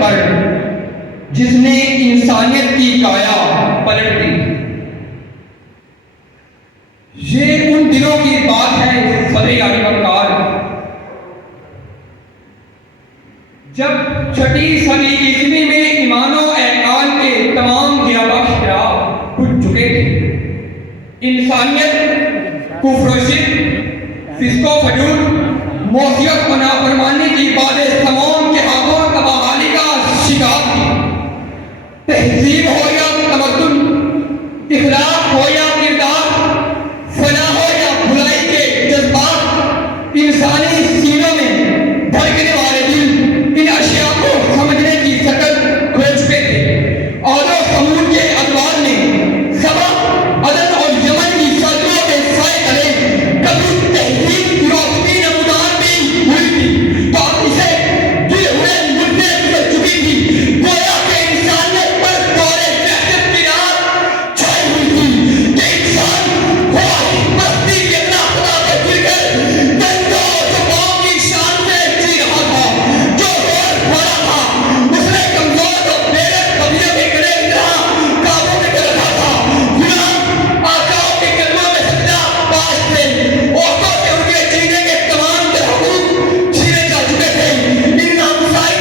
پر جس نے انسانیت کی کایا پلٹ دی۔ یہ ان دنوں کی بات ہے صدر علی وقار، جب چھٹی صدی عیسوی میں ایمان و اعقال کے تمام ضیاء بخش چراغ بجھ چکے تھے۔ انسانیت کفر و شرک، فسق و فجور، معصیت و نافرمانی کی باد سموم کے ہاتھوں تباہی کا شکار تھی۔ تہذیب ہو یا تمدن، اخلاق ہو یا کردار، فلاح ہو یا بھلائی کے جذبات، انسانی سینوں میں دھڑکنے والے دل ان اشیاء کو سمجھنے کی شکل کھو چکے تھے۔ اور سمود کے ادوار نے سبا، عدن اور یمن کی سردیوں کے سائے تلے کبھی تہذیب کی روشنی نمودار بھی ہوئی تھی، تو اب اسے دل ہوئے مردے گزر چکی تھی۔ گویا کہ انسانیت پر دور وحشت کی رات چھائی ہوئی تھی کہ انسان خواہش پرستی کے ناخدا پہ گر کر دنگا جو قوم کی شان سے جی رہا تھا، جو غور بھرا تھا، اس نے کمزور اور بےغیرت قبیلوں کے گلے کی طرح قابو میں کر رکھا تھا۔ غلام آقاؤں کے قدموں میں سجدہ پاش تھے، عورتوں سے ان کے جینے کے تمام تر حقوق چھینے جا چکے تھے۔ ان نامسائی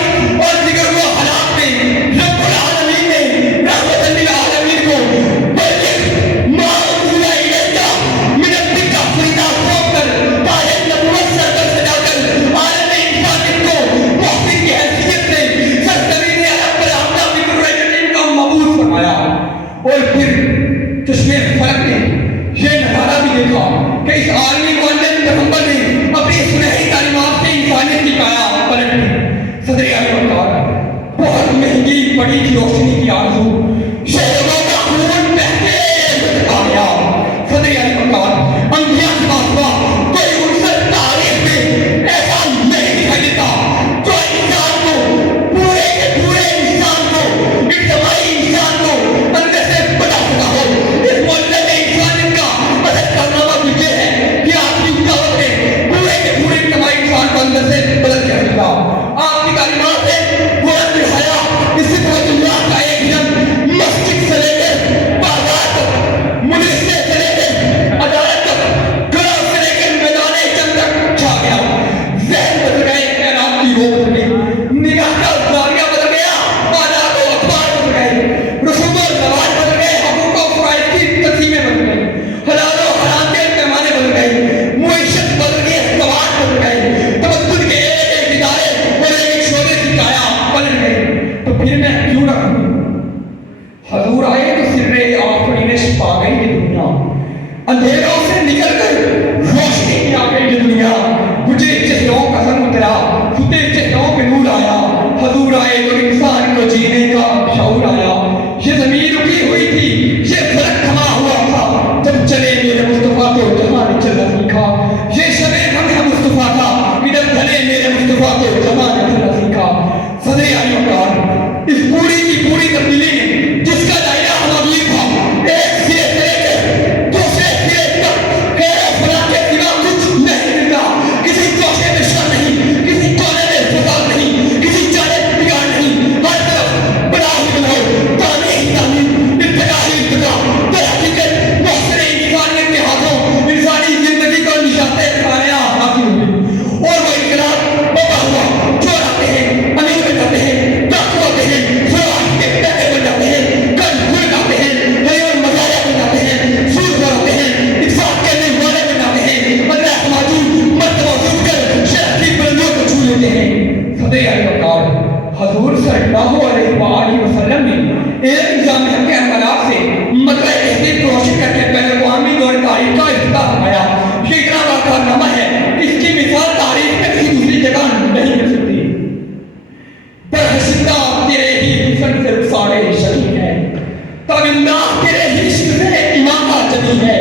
اور دیگر وہ حالات میں رب العالمین نے رحمت للعالمین کو بلکہ ما انزل الیک من ربک فریضہ سونپ کر تاج نبوت سر پر سجا کر عالم انسانیت کو محسن کی حیثیت سے سرزمین عرب پر حملہ فکر رجل کا مبعوث فرمایا۔ اور پھر چشمے فلک نے یہ نظارہ بھی دیکھا کہ اس عالمی معلم پیغمبر نے اپنی سنہری تعلیمات سے انسانیت کی کایا پلٹ دی۔ صدر اعظم وقار بہت مہنگی پڑی تھی روشنی کی آرزو، شہیدوں کا خون بہتے آ گیا۔ صدر اعظم وقار انبیاء کے سوا کوئی عنصر تاریخ میں ایسا نہیں دکھائی دیتا جو انسان کو، پورے کے پورے انسان کو، اجتماعی انسان کو اندر سے بتا سکا ہو۔ اس معلم انسانیت کا اصل کارنامہ بھی یہ ہے کہ آپ کی دعوت نے پورے کے پورے اجتماعی انسان کو اندر سے بدل کے رکھا۔ آپ کی تعلیمات سے بلند حیا اس طرح اللہ کا ایک علم مسجد سے لے کر بازار تک، مدرسے سے لے کر عدالت تک، گھروں سے لے کر میدان جنگ تک چھا گیا۔ ذہن بدل گئے، اعلام کی وہ بدل گئی، نگاہ کا زاویہ بدل گیا، آداب و اخبار بدل گئے، رسوم و رواج بدل گئے، حقوق و فرائض کی تقسیمیں بدل گئی، حلال و حرام کے پیمانے بدل گئے، معیشت بدل گئی، سواد بدل گئے، تمدن کے ایک ایک ادارے اور ایک ایک شعبے کی کایا پلٹ گئی۔ تو پھر میں کیوں نہ کہوں، حضور آئے تو سر آفرینش پا گئی یہ دنیا، اندھیروں سے نکل کر روشنی میں آ گئی یہ دنیا، بجھے چہروں کا سنگ اترا، ستے چہروں پہ نور آیا، حضور آئے تو انسان کو جینے کا شعور آیا۔ یہ زمین رکی ہوئی تھی، یہ فلک تھما ہوا تھا، جب چلے میرے مصطفیٰ تو جہاں نے چلنا سیکھا۔ یہ شب غم ہے مصطفیٰ کا، ادھر ڈھلے میرے مصطفیٰ تو جہاں نے چلنا سیکھا۔ صدر اعلی وقار اس پوری کی پوری تبدیلی میں جس کا دائرہ حضور تھا، ایک سرے سے لے کر دوسرے سرے تک خیر و فلاح کے سوا کچھ نہیں ملتا۔ کسی گوشے میں شر نہیں، کسی کونے میں فساد نہیں، کسی جانب بگاڑ نہیں، ہر طرف بلا ہی بناؤ، تعمیر ہی تعمیر، ابتدا ہی ابتدا۔ در حقیقت محسن انسانیت کے ہاتھوں انسانی زندگی کو نشاط خانیہ حاصل ہوئی، اور وہ انقلاب بابا ہوا جو آتے ہیں، امیر بن جاتے ہیں، ڈاکو آتے ہیں، سوراخ کے پیسے بن جاتے ہیں، گن گھر آتے ہیں، ہری اور مزارع بن جاتے ہیں، سود خور ہوتے ہیں، اتفاق کرنے والے بن جاتے ہیں، اللہ موجود مرتبہ سن کر شرف کی بلندیوں کو چھو لیتے ہیں۔ صدر اعلی وقار حضور صلی اللہ علیہ وآلہ وسلم نے ایک نظام حق عملات سے مطلع تحقیق کو روشن کر کے بین الاقوامی دور تاریخ کا افتتاح فرمایا۔ یہ اتنا بڑا کارنامہ ہے، اس کی مثال تاریخ میں کسی دوسری جگہ نہیں مل سکتی۔ درخشندہ تیرے ہی حسن سے رخسارے شکی ہے، تابندہ تیرے ہی عشق سے ایمان کا جنی ہے،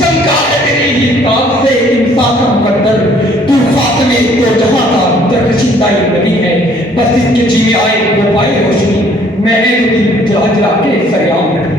چمکا ہے تیری ہی تاب سے انسان کا مقدر، تو فاطمے تو جہاں کا درخشندہ نبی ہے، بس اس کے جی میں آئے وہ پائے روشنی، میں نے تو جلا جلا کے سریام رکھا۔